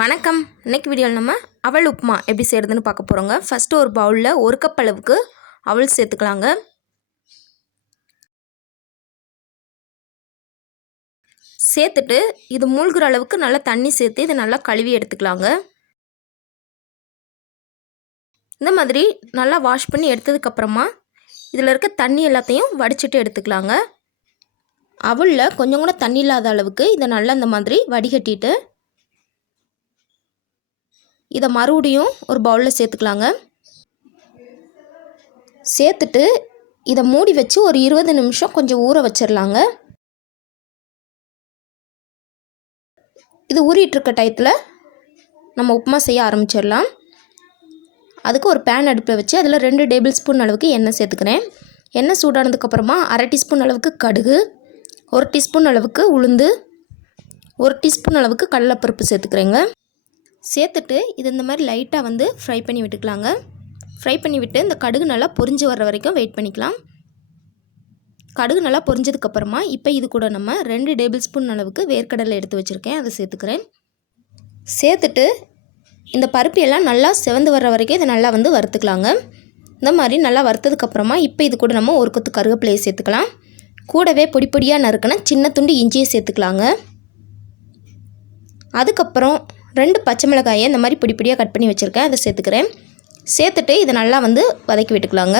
வணக்கம். இன்னைக்கு வீடியோவில் நம்ம அவல் உப்புமா எப்படி செய்கிறதுன்னு பார்க்க போகிறோங்க. ஃபஸ்ட்டு ஒரு பவுலில் 1 கப் அளவுக்கு அவல் சேர்த்துக்கலாங்க. சேர்த்துட்டு இது மூழ்கிற அளவுக்கு நல்லா தண்ணி சேர்த்து இதை நல்லா கழுவி எடுத்துக்கலாங்க. இந்த மாதிரி நல்லா வாஷ் பண்ணி எடுத்ததுக்கப்புறமா இதில் இருக்க தண்ணி எல்லாத்தையும் வடிச்சிட்டு எடுத்துக்கலாங்க. அவலில் கொஞ்சம் கூட தண்ணி இல்லாத அளவுக்கு இதை நல்லா இந்த மாதிரி வடிகட்டிட்டு இதை மறுபடியும் ஒரு பவுலில் சேர்த்துக்கலாங்க. சேர்த்துட்டு இதை மூடி வச்சு ஒரு 20 நிமிஷம் கொஞ்சம் ஊற வச்சிடலாங்க. இது ஊறிட்டுருக்க டயத்தில் நம்ம உப்புமா செய்ய ஆரம்பிச்சிடலாம். அதுக்கு ஒரு பேன் அடுப்பில் வச்சு அதில் 2 டேபிள் ஸ்பூன் அளவுக்கு எண்ணெய் சேர்த்துக்கிறேன். எண்ணெய் சூடானதுக்கப்புறமா 1/2 டீஸ்பூன் அளவுக்கு கடுகு, 1 டீஸ்பூன் அளவுக்கு உளுந்து, 1 டீஸ்பூன் அளவுக்கு கடலைப்பருப்பு சேர்த்துக்கிறேங்க. சேர்த்துட்டு இது இந்த மாதிரி லைட்டாக ஃப்ரை பண்ணி விட்டுக்கலாங்க. ஃப்ரை பண்ணி விட்டு இந்த கடுகு நல்லா பொரிஞ்சு வர்ற வரைக்கும் வெயிட் பண்ணிக்கலாம். கடுகு நல்லா பொரிஞ்சதுக்கப்புறமா இப்போ இது கூட நம்ம 2 டேபிள் ஸ்பூன் அளவுக்கு வேர்க்கடலை எடுத்து வச்சுருக்கேன், அதை சேர்த்துக்கிறேன். சேர்த்துட்டு இந்த பருப்பு எல்லாம் நல்லா செவந்து வர்ற வரைக்கும் இதை நல்லா வறுத்துக்கலாங்க. இந்த மாதிரி நல்லா வறுத்ததுக்கப்புறமா இப்போ இது கூட நம்ம ஒரு கொத்து கருவேப்பிலையை சேர்த்துக்கலாம். கூடவே பொடி பொடியாக நறுக்கின சின்ன துண்டு இஞ்சியை சேர்த்துக்கலாங்க. அதுக்கப்புறம் 2 பச்சை மிளகாயை இந்த மாதிரி பொடி பொடியாக கட் பண்ணி வச்சுருக்கேன், அதை சேர்த்துக்கிறேன். சேர்த்துட்டு இதை நல்லா வதக்கி விட்டுக்கலாங்க.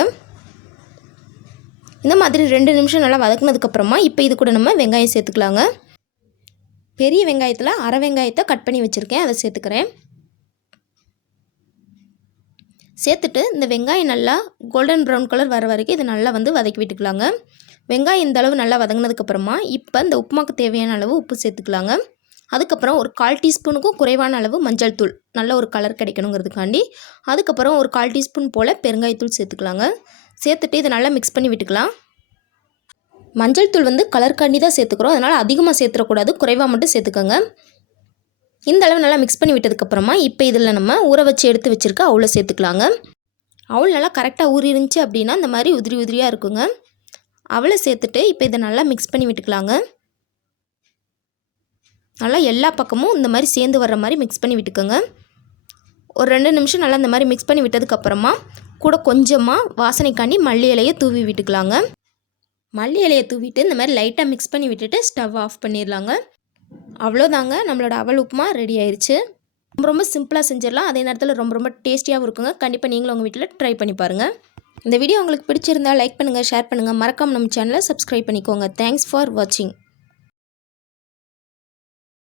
இந்த மாதிரி 2 நிமிஷம் நல்லா வதக்குனதுக்கப்புறமா இப்போ இது கூட நம்ம வெங்காயம் சேர்த்துக்கலாங்க. பெரிய வெங்காயத்தில் அரை வெங்காயத்தை கட் பண்ணி வச்சுருக்கேன், அதை சேர்த்துக்கிறேன். சேர்த்துட்டு இந்த வெங்காயம் நல்லா கோல்டன் ப்ரௌன் கலர் வர வரைக்கும் இதை நல்லா வதக்கி விட்டுக்கலாங்க. வெங்காயம் இந்த அளவு நல்லா வதங்கினதுக்கப்புறமா இப்போ இந்த உப்புமாக்கு தேவையான அளவு உப்பு சேர்த்துக்கலாங்க. அதுக்கப்புறம் ஒரு 1/4 டீஸ்பூனுக்கும் குறைவான அளவு மஞ்சள் தூள், நல்ல ஒரு கலர் கிடைக்கணுங்கிறதுக்காண்டி. அதுக்கப்புறம் ஒரு 1/4 டீஸ்பூன் போல் பெருங்காயத்தூள் சேர்த்துக்கலாங்க. சேர்த்துட்டு இதை நல்லா மிக்ஸ் பண்ணி விட்டுக்கலாம். மஞ்சள் தூள் கலருக்காண்டி தான் சேர்த்துக்கிறோம், அதனால் அதிகமாக சேர்த்துடக்கூடாது, குறைவாக மட்டும் சேர்த்துக்கோங்க. இந்த அளவு நல்லா மிக்ஸ் பண்ணி விட்டதுக்கப்புறமா இப்போ இதில் நம்ம ஊற வச்சு எடுத்து வச்சுருக்க அவலை சேர்த்துக்கலாங்க. அவல் நல்லா கரெக்டாக ஊறி இருந்துச்சு அப்படின்னா இந்த மாதிரி உதிரி உதிரியாக இருக்குங்க. அவலை சேர்த்துட்டு இப்போ இதை நல்லா மிக்ஸ் பண்ணி விட்டுக்கலாங்க. நல்லா எல்லா பக்கமும் இந்த மாதிரி சேர்ந்து வர்ற மாதிரி மிக்ஸ் பண்ணி விட்டுக்கோங்க. ஒரு 2 நிமிஷம் நல்லா இந்த மாதிரி மிக்ஸ் பண்ணி விட்டதுக்கப்புறமா கூட கொஞ்சமாக வாசனைக்காண்டி மல்லி இலையை தூவி விட்டுக்கலாங்க. மல்லி இலையை தூவிட்டு இந்த மாதிரி லைட்டாக மிக்ஸ் பண்ணி விட்டுட்டு ஸ்டவ் ஆஃப் பண்ணிடலாங்க. அவ்வளோதாங்க, நம்மளோட அவல் உப்புமா ரெடி ஆயிடுச்சு. ரொம்ப சிம்பிளாக செஞ்சிடலாம், அதே நேரத்தில் ரொம்ப டேஸ்டியாகவும் இருக்குங்க. கண்டிப்பாக நீங்களும் உங்கள் வீட்டில் ட்ரை பண்ணி பாருங்கள். இந்த வீடியோ உங்களுக்கு பிடிச்சிருந்தால் லைக் பண்ணுங்கள், ஷேர் பண்ணுங்கள், மறக்காமல் நம்ம சேனலை சப்ஸ்கிரைப் பண்ணிக்கோங்க. தேங்க்ஸ் ஃபார் வாட்சிங்.